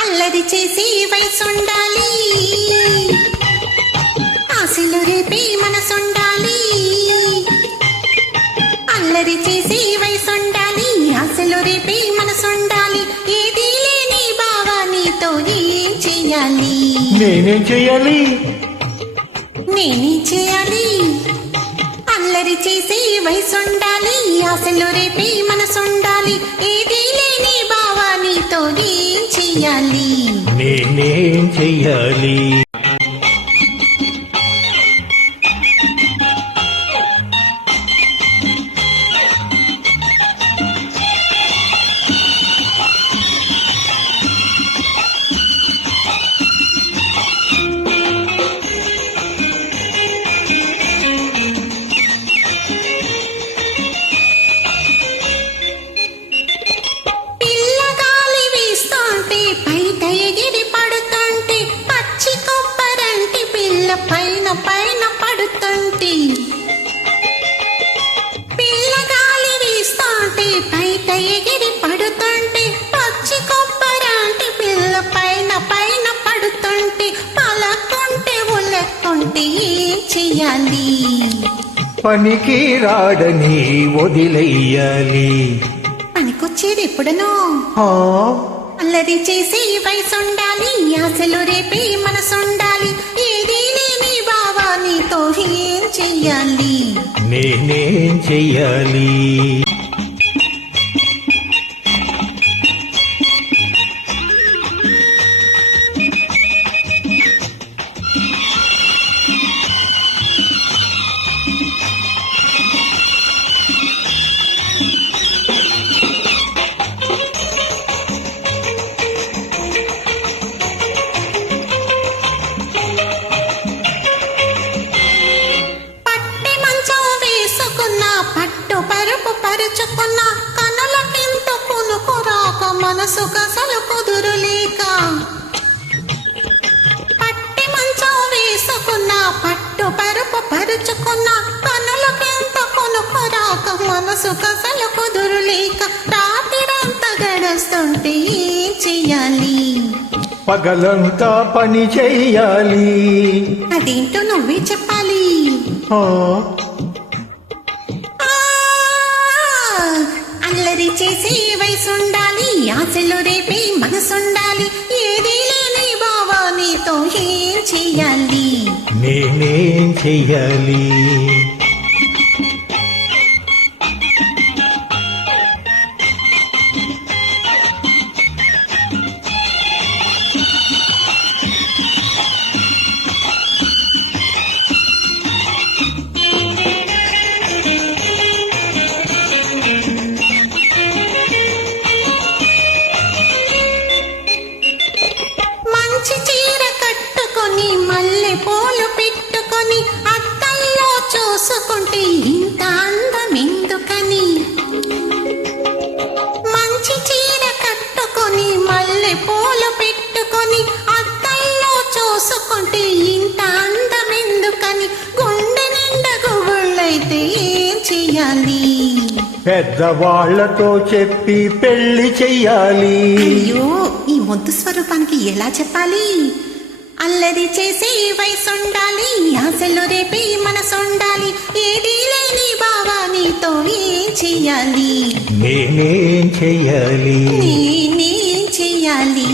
అల్లరి చేసి వయసుండాలి. ఆశలు రేపి మనసుండాలి. అల్లరి చేసి వయసుండాలి. ఆశలు రేపే నేనేం చెయ్యాలి? నేనే చేయాలి అల్లరి చేసి వయసుండాలి ఆశలు రేపే మనసుండాలి ఏది లేని బావా నీతో ఏం చెయ్యాలి. నేనేం చెయ్యాలి? చెయ్యాలి పనికి రాడని వదిలెయ్యాలి పనికొచ్చేది ఎప్పుడనో. అల్లరి చేసి వయసుండాలి ఆశలు రేపే మనసుండాలి. ఏది లేని బావా నీతో ఏం చెయ్యాలి? నేనేం చెయ్యాలి? పరుపు పరుచుకున్న కనులకింత పులుకు రాక మనసు కసలు కుదురులేక రాత్రిరంతా గడుస్తుంటే ఏం చెయ్యాలి? పగలంతా పని చెయ్యాలి. అదేంటో నువ్వే చెప్పాలి. అల్లరి చేసి వయసుండాలి ఆశలు రేపే మనసుండాలి ఏది లేని బావా నీతో ఏం చెయ్యాలి? నేనేం చెయ్యాలి? చూసుకుంటే ఇంత అందం ఎందుకని మంచి చీర కట్టుకొని మల్లె పూలు పెట్టుకొని అద్దంలో చూసుకుంటే ఇంత అందం ఎందుకని గుండె నిండా గుబుళ్ళైతే ఏం చెయ్యాలి? పెద్దవాళ్ళతో చెప్పి పెళ్ళి చెయ్యాలి. అయ్యో ఈ మొద్దు స్వరూపానికి ఎలా చెప్పాలి? అల్లరి చేసి వయసుండాలి ఆశలు రేపే మనసుండాలి. ఏది లేని బావా నీతో ఏం చెయ్యాలి? నేనేం చెయ్యాలి? నేనేం చెయ్యాలి?